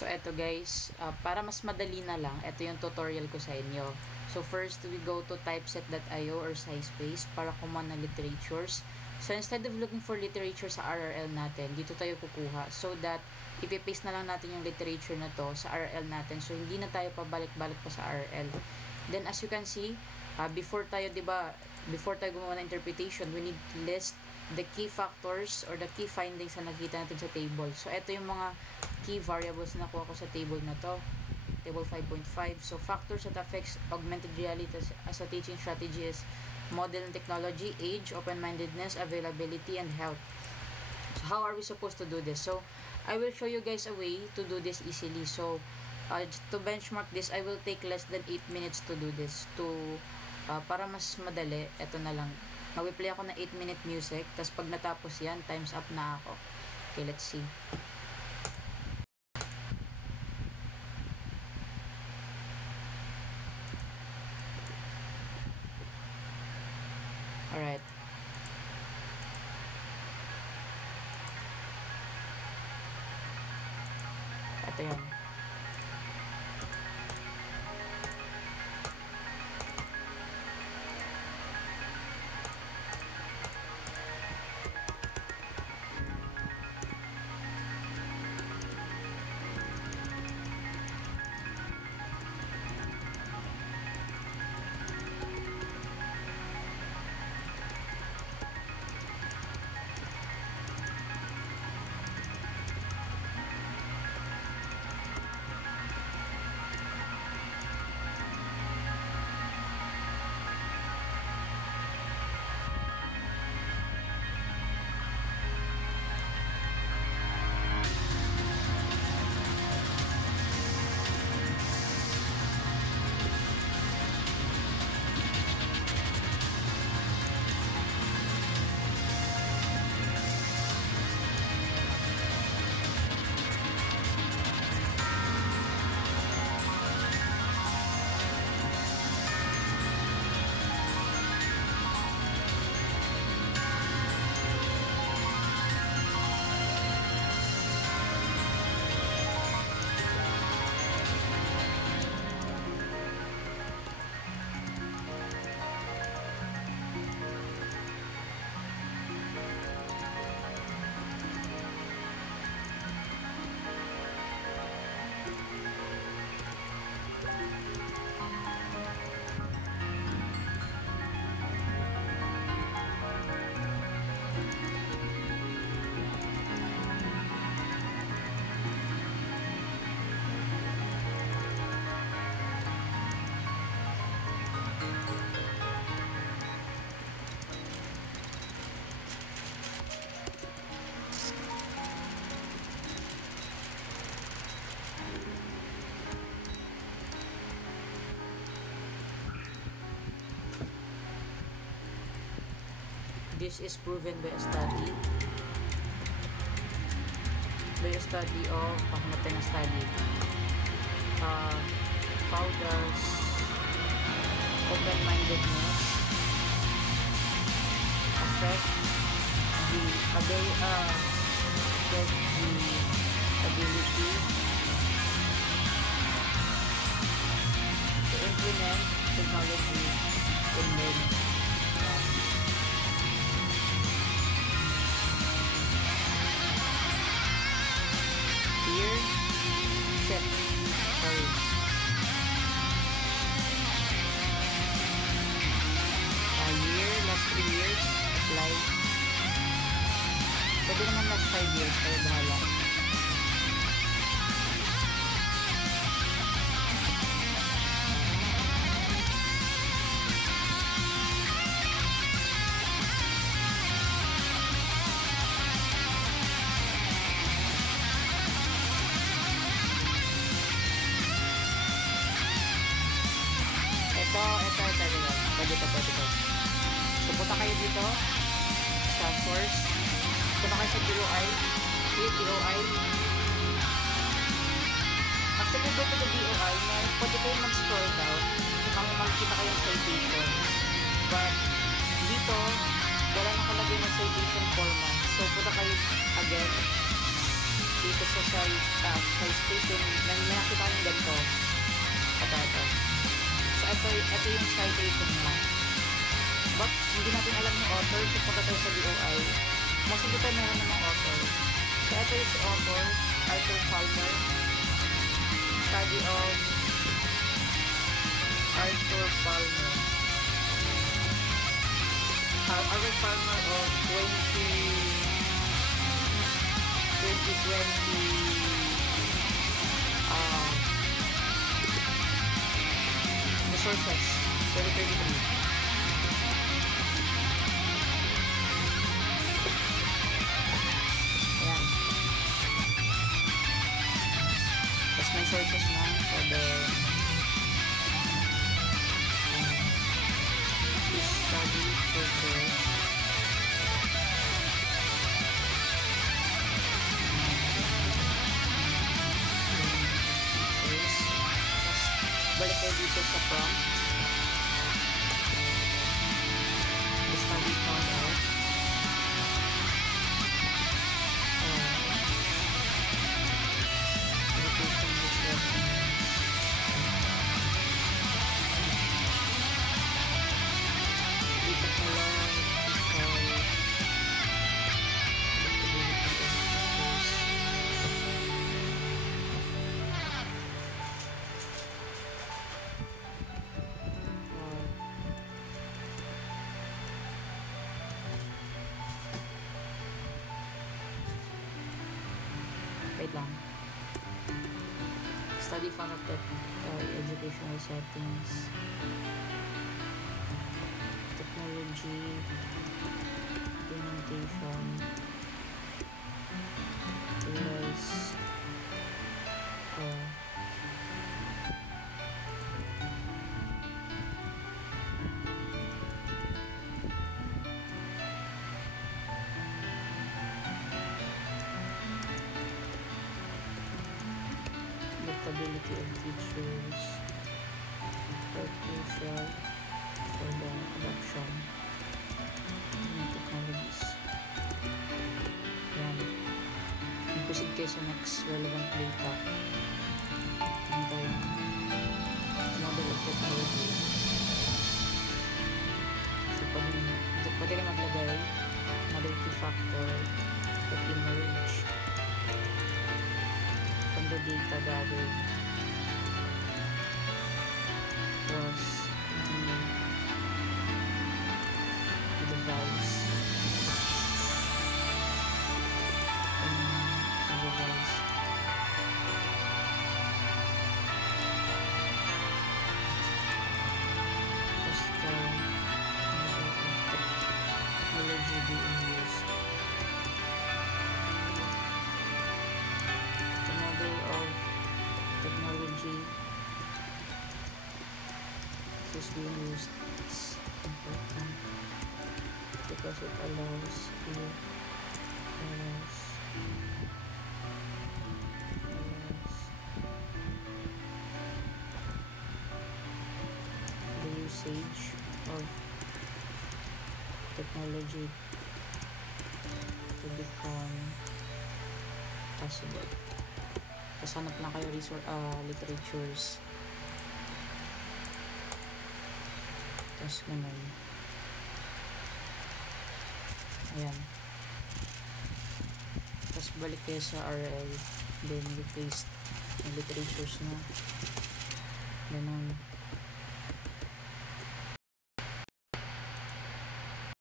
So, eto guys, para mas madali na lang, eto yung tutorial ko sa inyo. So, first, we go to typeset.io or SciSpace para kumuha ng literatures. So, instead of looking for literature sa RRL natin, dito tayo kukuha so that ipipaste na lang natin yung literature na to sa RRL natin. So, hindi na tayo pabalik-balik pa sa RRL. Then, as you can see, before tayo, diba, before tayo gumawa ng interpretation, we need to list the key factors or the key findings na nakita natin sa table. So, ito yung mga key variables na nakuha ko sa table na to. Table 5.5. So, factors that affects augmented reality as a teaching strategy is model and technology, age, open-mindedness, availability, and health. So, how are we supposed to do this? So, I will show you guys a way to do this easily. So, to benchmark this, I will take less than 8 minutes to do this. Para mas madali, eto na lang. Mag-play ako ng 8-minute music. Tapos pag natapos yan, times up na ako. Okay, let's see. Alright. Ito yan. This is proven by a study. Of Pahmatan study. How does open-mindedness affect the ability to implement technology in learning? Last 3 years, apply. Pwede naman last 5 years, kayo bahala. Ito. Pwede to. So, punta kayo dito sa source. Punta kayo sa DOI. Create DOI. After you go to the DOI, pwede kayo mag-scroll down. So, makikita kayong citations. But, dito, wala nakalagay ng citation format. So, punta kayo again dito sa size space din, may nakita kong ganito. Ito. So, ito yung citation mo. But, hindi natin alam yung author. So, punta tayo sa DOI. Most of the time, meron namang author. So, ito yung si author, Arthur Palmer. Study of Arthur Palmer. Arthur Palmer of 2020 resources 2033. Ayan. Tapos may sources na for the study purpose. Balik kayo dito sa prompt. The study found out. Education which recommends the technological wait lang. Study found out that educational settings, technology, implementation, was adaptability of teachers are crucial for the adoption of new technologies. Yan. Proceed kayo sa next relevant data. Tingnan tayo. Model of technology. So, pwede kayo maglagay another key factor that emerge from the data gathered was the device was the technology being used. The model of technology is being used is important because it allows the usage of technology to become possible. Tapos hanap lang kayo literatures. Tapos ganun. Ayan. Tapos balik kayo sa RL. Then replace yung literatures na. Ganun.